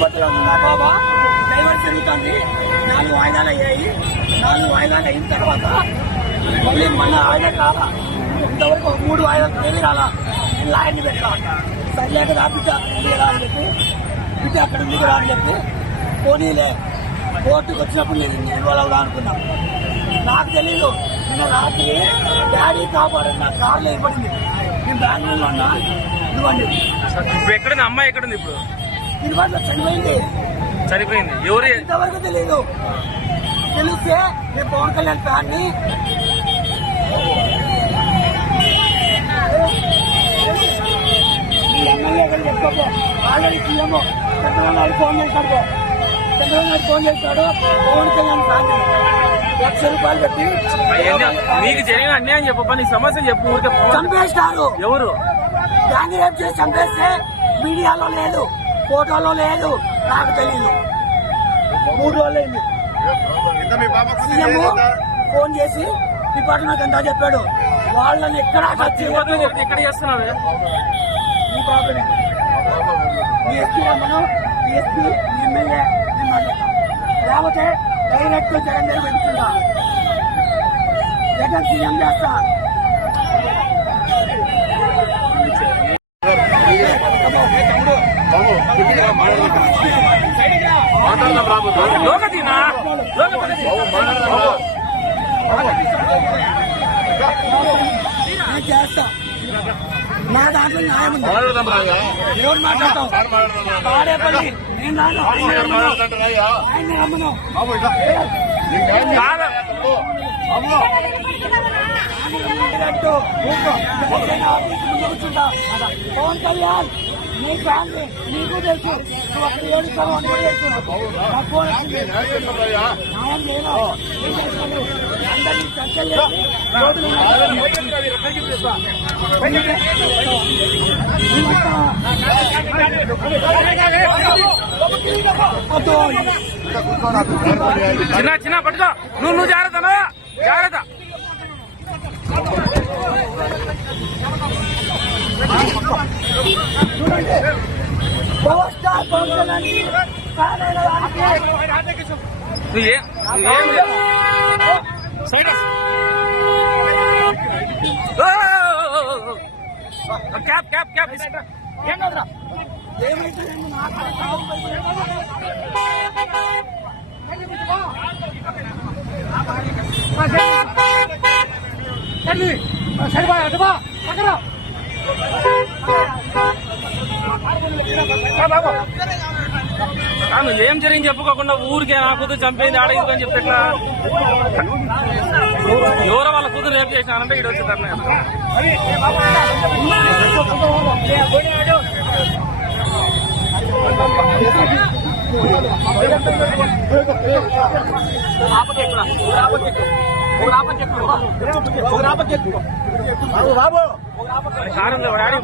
తిరుపతిలో నా బాబా. డ్రైవర్ జరుగుతుంది నాలుగు వాయిదాలు అయ్యాయి. నాలుగు వాయిదాలు అయిన తర్వాత మళ్ళీ మన ఆయన రాలా ఇంతవరకు మూడు వాయిదాలు ఏమీ రాలా. నేను లాయర్ని పెట్టా సరిలేక రా బిడ్డ రా అని చెప్పి బిడ్డ అక్కడ ఉంది రా అని చెప్పి పోనీలే. కోర్టుకు వచ్చినప్పుడు నేను ఇన్వాల్వ్ అనుకున్నా. నాకు తెలీదు. నిన్న రాత్రి డాడీ కాపాడు నా కార్లో ఇవ్వడింది నేను బెంగళూరులో ఉన్నా. ఇవ్వండి. ఇప్పుడు ఎక్కడుంది? అమ్మాయి ఎక్కడుంది ఇప్పుడు? తిరుపతిలో చనిపోయింది. చనిపోయింది. ఎవరు ఇంతవరకు తెలీదు. తెలిస్తే నేను పవన్ కళ్యాణ్ ఫ్యాన్ని. మీ ఎమ్మెల్యే గారు చెప్పుకోపో? Already CM Chandrababu Naidu phone చేశాడు. చంద్రబాబు నాయుడు ఫోన్ చేశాడు. పవన్ కళ్యాణ్ లక్ష రూపాయలు పెట్టి నీకు జరిగిన అన్యాయం చెప్పప్ప నీ సమస్య చెప్పు. చంపేస్తారు ఎవరు? గ్యాంగ్ రేప్ చేసి చంపేస్తే మీడియాలో లేదు. ఫోటోలో లేదు. నాకు తెలియదు మూడు రోజులైంది. సీఎం ఫోన్ చేసి డిపార్ట్మెంట్ అంతా చెప్పాడు. వాళ్ళని ఎక్కడ ఇక్కడ చేస్తున్నావు? మీ ప్రాబ్లం మీ ఎస్పీ రమ్మను. మీ ఎస్పీ మీ ఎమ్మెల్యే లేకపోతే డైరెక్ట్ జగన్ దగ్గర పెట్టుకుంటా జగన్ సీఎం చేస్తా. చేస్తా. నా దాంట్లో న్యాయం ఉంది. ఎవరు మాట్లాడతాం తాడేపల్లి నేను రాను. రమ్మను. పవన్ కళ్యాణ్. నీ ఫ్యామిలీ నీకు తెలుసు. నువ్వు అక్కడ ఏడుస్తావు అని కూడా తెలుసు నాకు ఫోన్ వచ్చింది. న్యాయం చేయను. ఏం చేస్తాను? అందరినీ చర్చలు చేసి రోడ్లు వద్దు. చిన్న చిన్న పట్టుకో. నువ్వు నువ్వు జాగ్రత్త. జాగ్రత్త. Power star Pawan Kalyan fan అయిన వారికి నువ్వు ఏ నువ్వేం ఏం జరిగింది చెప్పుకోకుండా ఊరికే నా కూతురు చంపేది ఆడ ఎందుకు అని చెప్తే ఎట్లా? ఎవరో వాళ్ళ కూతురు రేపు చేసినారంటే ఇక్కడ వచ్చి తరలే కారు ఉంది డాడీ